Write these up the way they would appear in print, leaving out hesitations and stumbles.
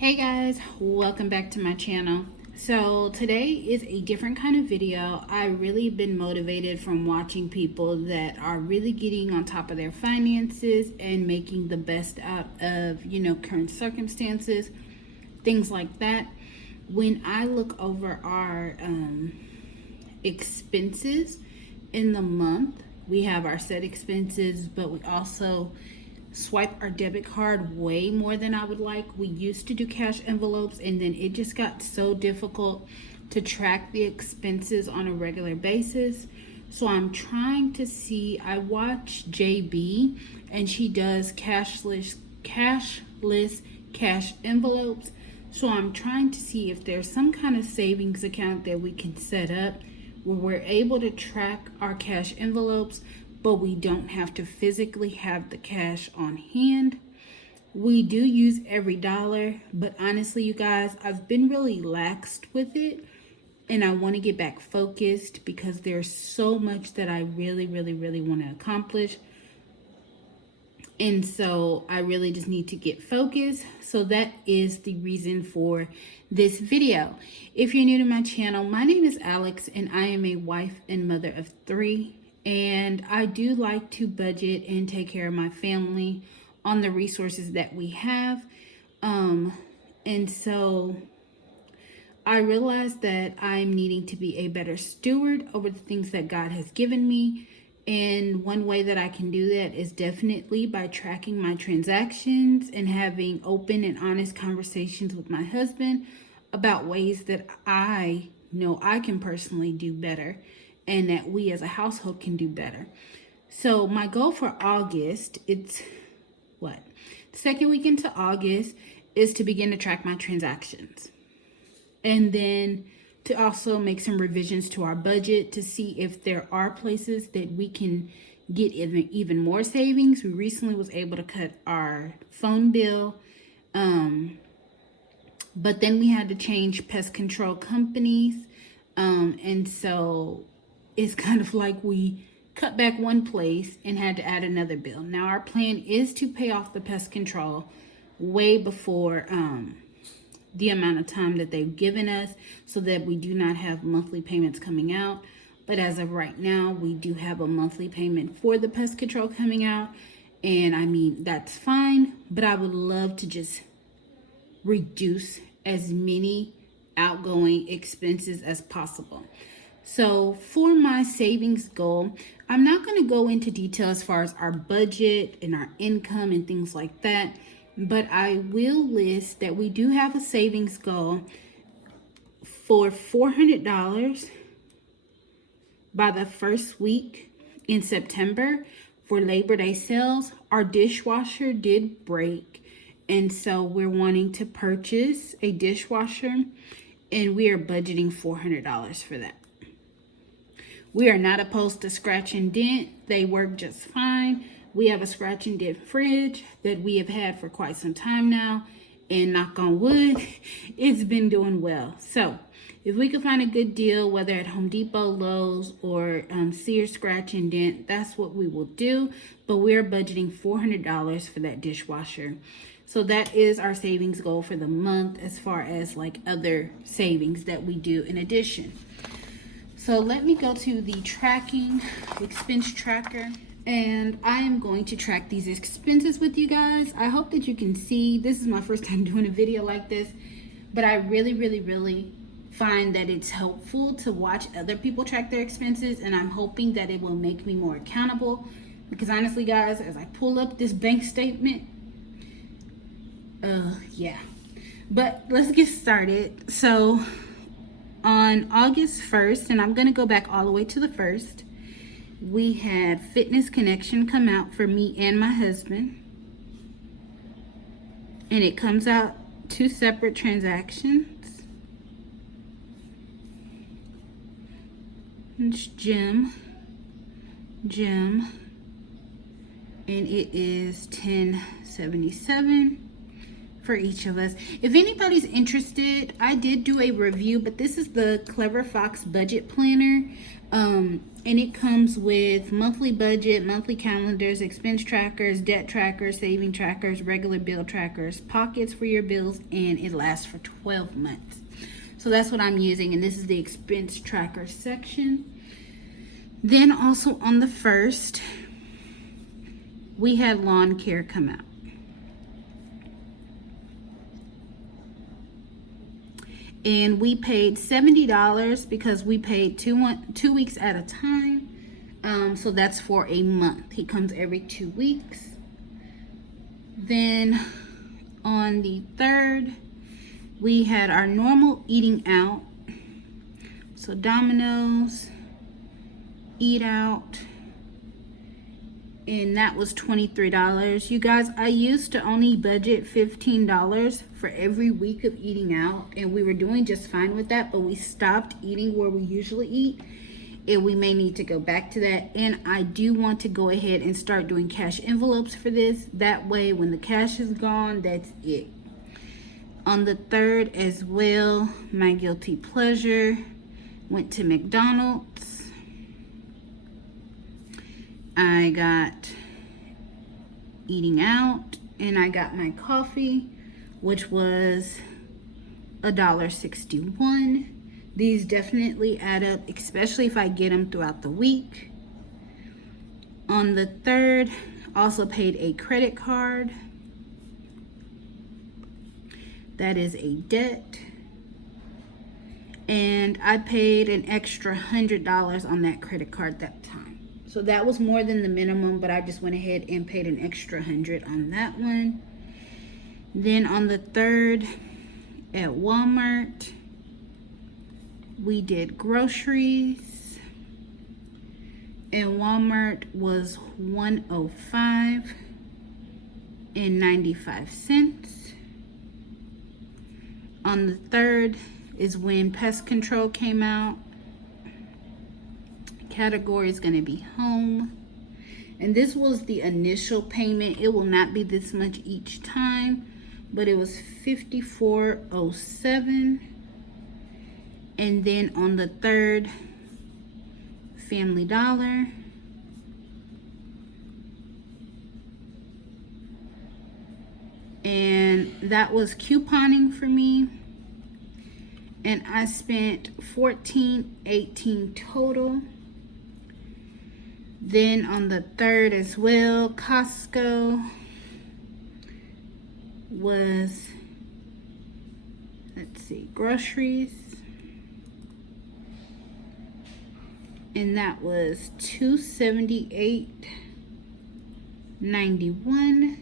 Hey guys, welcome back to my channel. So today is a different kind of video. I really been motivated from watching people that are really getting on top of their finances and making the best out of, current circumstances, things like that. When I look over our expenses in the month, we have our set expenses, but we also swipe our debit card way more than I would like. We used to do cash envelopes, and then it just got so difficult to track the expenses on a regular basis. So I'm trying to see, I watch JB and she does cashless cash envelopes. So I'm trying to see if there's some kind of savings account that we can set up where we're able to track our cash envelopes, but we don't have to physically have the cash on hand. We do use every dollar, but honestly, you guys, I've been really laxed with it, and I want to get back focused because there's so much that I really want to accomplish. And so I really just need to get focused. So that is the reason for this video. If you're new to my channel, my name is Alex and I am a wife and mother of 3. And I do like to budget and take care of my family on the resources that we have. And so I realized that I'm needing to be a better steward over the things that God has given me. And one way that I can do that is definitely by tracking my transactions and having open and honest conversations with my husband about ways that I know I can personally do better and that we as a household can do better. So my goal for August, it's the second week into August, is to begin to track my transactions. And then to also make some revisions to our budget to see if there are places that we can get even more savings. We recently was able to cut our phone bill, but then we had to change pest control companies, and so it's kind of like we cut back one place and had to add another bill. Now our plan is to pay off the pest control way before the amount of time that they've given us so that we do not have monthly payments coming out. But as of right now, we do have a monthly payment for the pest control coming out. And I mean, that's fine, but I would love to just reduce as many outgoing expenses as possible. So for my savings goal, I'm not going to go into detail as far as our budget and our income and things like that. But I will list that we do have a savings goal for $400 by the first week in September for Labor Day sales. Our dishwasher did break, and so we're wanting to purchase a dishwasher, and we are budgeting $400 for that. We are not opposed to scratch and dent. They work just fine. We have a scratch and dent fridge that we have had for quite some time now, and knock on wood, it's been doing well. So if we could find a good deal, whether at Home Depot, Lowe's, or Sears scratch and dent, that's what we will do. But we're budgeting $400 for that dishwasher. So that is our savings goal for the month as far as like other savings that we do in addition. So let me go to the tracking expense tracker. And I am going to track these expenses with you guys. I hope that you can see. This is my first time doing a video like this, but I really find that it's helpful to watch other people track their expenses, and I'm hoping that it will make me more accountable. Because honestly, guys, as I pull up this bank statement, yeah. But let's get started. So on August 1st, and I'm going to go back all the way to the 1st, we had Fitness Connection come out for me and my husband. And it comes out 2 separate transactions. It's gym. And it is $10.77 for for each of us. If anybody's interested, I did do a review, but this is the Clever Fox budget planner. And it comes with monthly budget, monthly calendars, expense trackers, debt trackers, saving trackers, regular bill trackers, pockets for your bills, and it lasts for 12 months. So that's what I'm using, and this is the expense tracker section. Then also on the 1st, we had lawn care come out. And we paid $70 because we paid 2 weeks at a time. So that's for a month. He comes every 2 weeks. Then on the 3rd, we had our normal eating out. So Domino's, Eat Out, and that was $23. You guys, I used to only budget $15 for every week of eating out, and we were doing just fine with that, but we stopped eating where we usually eat, and we may need to go back to that. And I do want to go ahead and start doing cash envelopes for this. That way, when the cash is gone, that's it. On the 3rd as well, my guilty pleasure, went to McDonald's. I got eating out, and I got my coffee, which was $1.61. These definitely add up, especially if I get them throughout the week. On the 3rd, also paid a credit card. That is a debt. And I paid an extra $100 on that credit card that time. So that was more than the minimum, but I just went ahead and paid an extra $100 on that one. Then on the 3rd at Walmart, we did groceries. And Walmart was $105.95. On the 3rd is when pest control came out. Category is going to be home, and this was the initial payment. It will not be this much each time, but it was $54.07. And then on the 3rd, Family Dollar, and that was couponing for me, and I spent $14.18 total. Then on the 3rd as well, Costco was, let's see, groceries, and that was $278.91.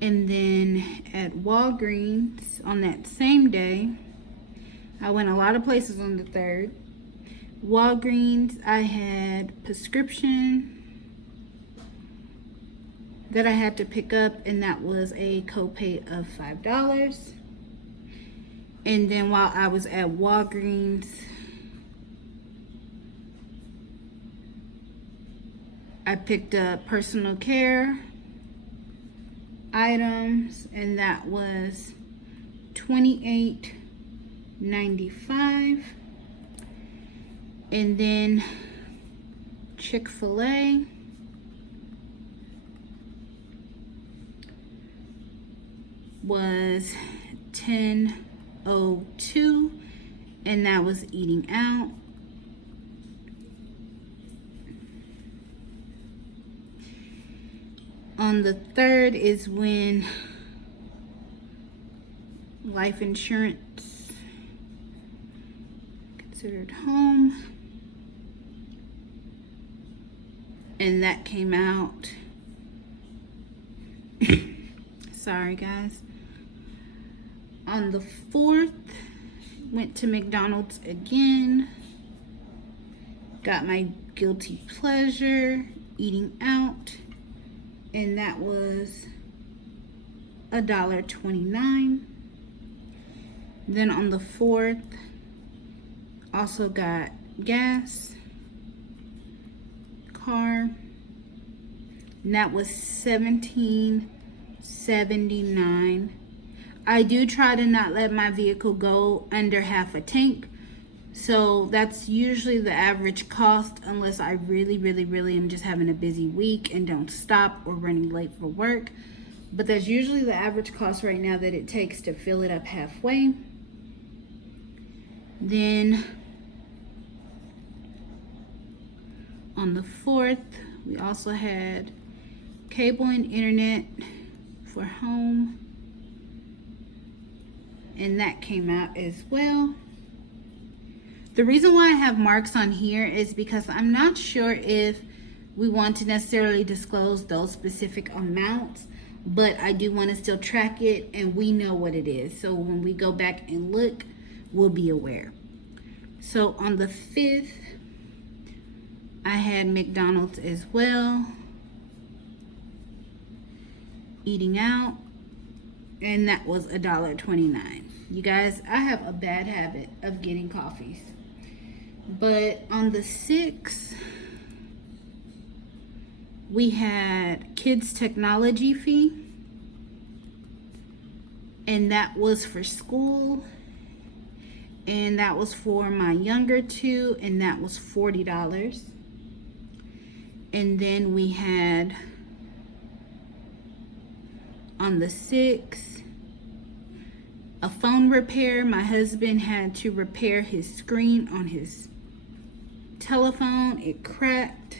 And then at Walgreens on that same day, I went a lot of places on the 3rd. Walgreens, I had prescription that I had to pick up, and that was a copay of $5. And then while I was at Walgreens, I picked up personal care items, and that was $28.95. And then Chick-fil-A was $10.02, and that was eating out. On the 3rd is when life insurance considered home, and that came out. Sorry guys. On the 4th, went to McDonald's again, got my guilty pleasure, eating out, and that was $1.29. Then on the 4th, also got gas, car, and that was $17.99. $1,279. I do try to not let my vehicle go under half a tank. So that's usually the average cost, unless I really am just having a busy week and don't stop or running late for work. But that's usually the average cost right now that it takes to fill it up halfway. Then on the 4th, we also had cable and internet for home, and that came out as well. The reason why I have marks on here is because I'm not sure if we want to necessarily disclose those specific amounts, but I do want to still track it and we know what it is. So when we go back and look, we'll be aware. So on the 5th, I had McDonald's as well, eating out, and that was $1.29. You guys, I have a bad habit of getting coffees. But on the 6th, we had kids technology fee, and that was for school, and that was for my younger two, and that was $40. And then we had on the 6th a phone repair. My husband had to repair his screen on his telephone. It cracked,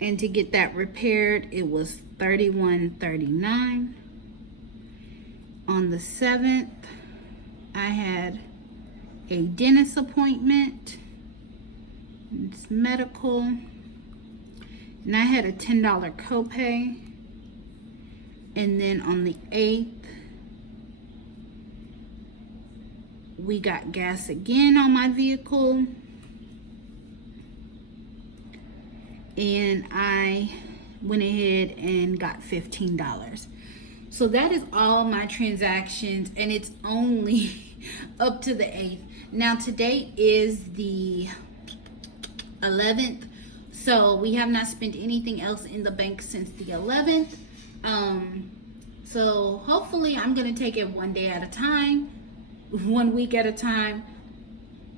and to get that repaired, it was $31.39. On the 7th, I had a dentist appointment. It's medical, and I had a $10 copay. And then on the 8th, we got gas again on my vehicle, and I went ahead and got $15. So that is all my transactions, and it's only up to the 8th. Now today is the 11th, so we have not spent anything else in the bank since the 11th. So hopefully I'm gonna take it one day at a time, 1 week at a time.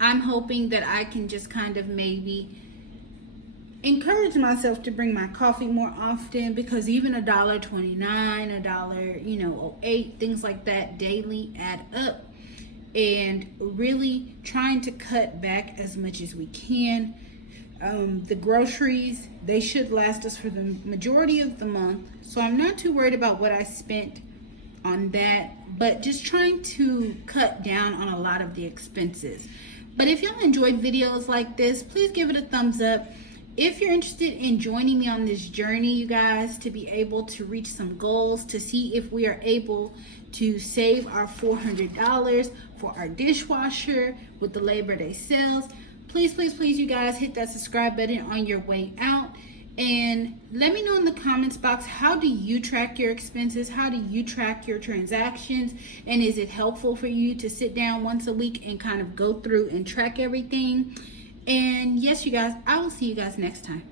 I'm hoping that I can just kind of maybe encourage myself to bring my coffee more often, because even $1.29, $1.08, things like that daily add up, and really trying to cut back as much as we can. The groceries, they should last us for the majority of the month, so I'm not too worried about what I spent on that, but just trying to cut down on a lot of the expenses. But if y'all enjoyed videos like this, please give it a thumbs up. If you're interested in joining me on this journey, you guys, to be able to reach some goals, to see if we are able to save our $400 for our dishwasher with the Labor Day sales, please, you guys, hit that subscribe button on your way out. And let me know in the comments box, how do you track your expenses? How do you track your transactions? And is it helpful for you to sit down once a week and kind of go through and track everything? And yes, you guys, I will see you guys next time.